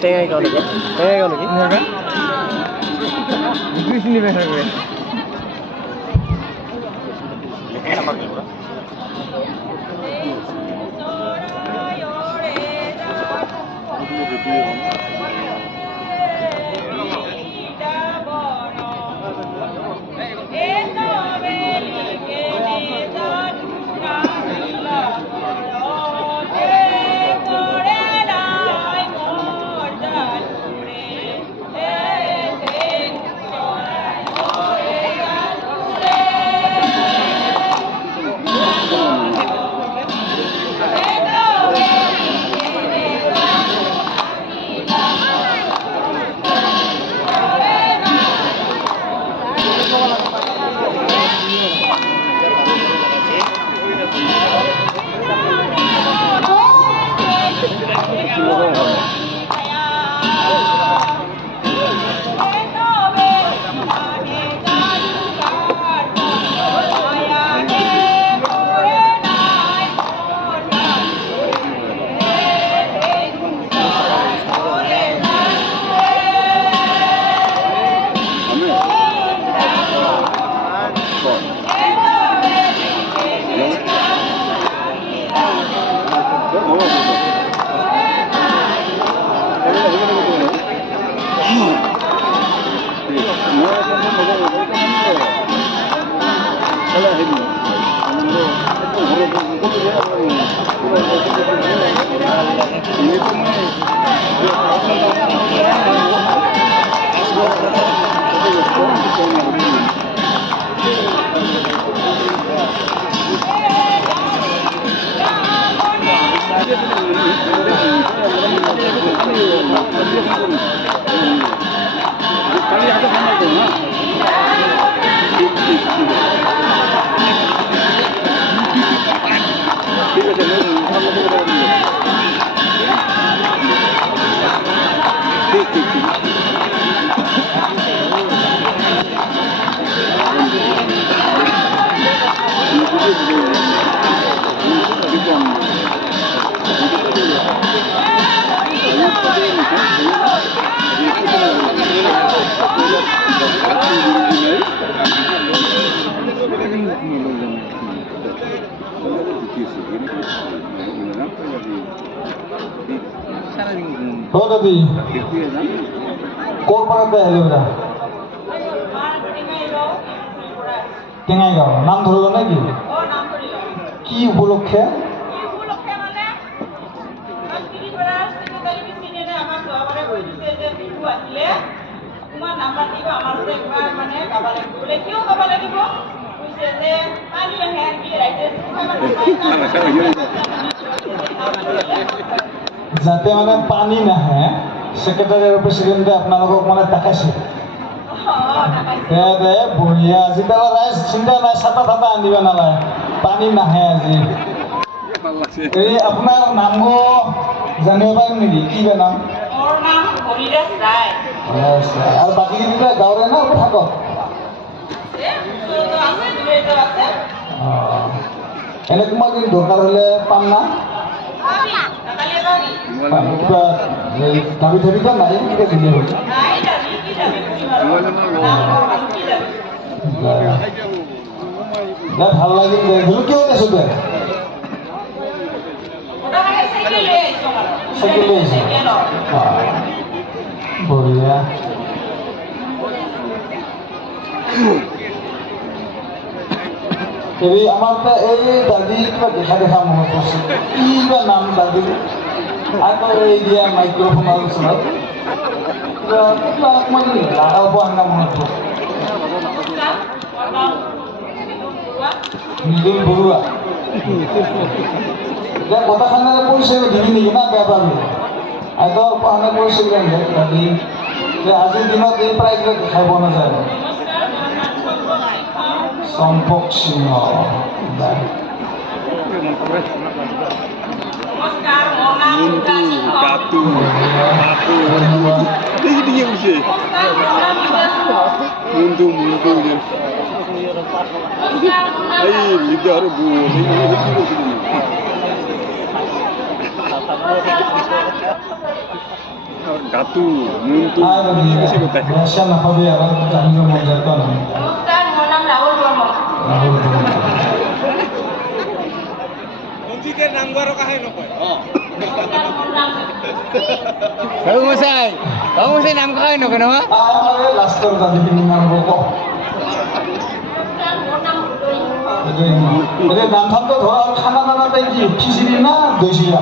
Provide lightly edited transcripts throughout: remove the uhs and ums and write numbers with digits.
টেঙাই খাও নাকি? টেঙাই খাও নাকি? চিনি পাই থাকবে দাদি কোন পাড়াতে আহিলে বেটা টেঙাইগাঁও নাম ধরল নাকি কি উপলক্ষে যাতে মানে পানী নাহে সেক্ৰেটাৰী আৰু প্ৰেচিডেণ্টে আপোনালোকক মানে দেখাইছে দে বঢ়িয়া আজি পেলা ৰাইজ চিন্তা নাই চাটা থাটা আনিব নালাগে পানী নাহে আজি এই আপোনাৰ নাম জানিব পাৰিম নেকি কি বে নাম আৰু বাকীকেইটা গাঁৱৰে না থাকক এনে তোমাক দৰকাৰ হ'লে পাম না কিবা দাবী ধৰিবা নাই কিবা দিলে হ'ল ভাল লাগিল গ'লো কিয় আছো তই চাইকেল লৈ আহিছে বঢ়িয়া এই আমার এই দাদি কিবা দেখা মনত আছে কি বা নাম দাদি আকৌ এই দিয়া মাইক্ৰফোনৰ ওচৰত কিবা অকণমান লাগাল পোৱা নাম মনত নিজুল বৰুৱা এতিয়া কথাখানেৰে পৰিচয় দিবি নেকি না বেয়া পাবি আইতৰ পাহানে পৰিচয় দাদি আজিৰ দিনত এই প্ৰায়বিলাক দেখাই পোৱা নাযায় চম্পক সিংহ নমস্কাৰ মোৰ নাম গাতু আপু দেখি দিকে বসে মুন্টু এই লিখতে আরো গাতু মুন্টু বেশি কোথায় রাশিয়া না হবে আবার জানিও মজা তো না রাহুল মঞ্জিতের নাম গরো কাহে নকয় Baru Musai nam kau ini kenapa? আমারে লাস্টার দাদি কিনে নাম বকো এদের নাম থাম তো ধরা খানা দানা তাই কি খিচুড়ি না দই চিরা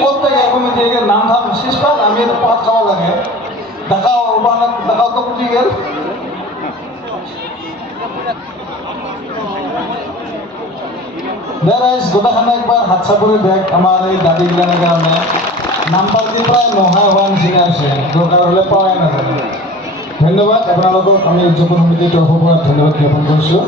প্রত্যেক কমিটি এর নাম থাম শেষ পার আমি এর পাত খাওয়া লাগে দেখাও দেখাও তো বুঝি গেল বেড়াইস গোটাখানে একবার হাতছা করে দেখ আমার এই দাদি গিলানের কারণে নাম্বার দিয়ে প্রায় নহয় হওয়া নিচিনা আছে দরকার হলে পাওয়াই নাযায় ধন্যবাদ আপোনালোকক আমি উদযাপন সমিতিৰ তৰফৰ পৰা ধন্যবাদ জ্ঞাপন কৰিছোঁ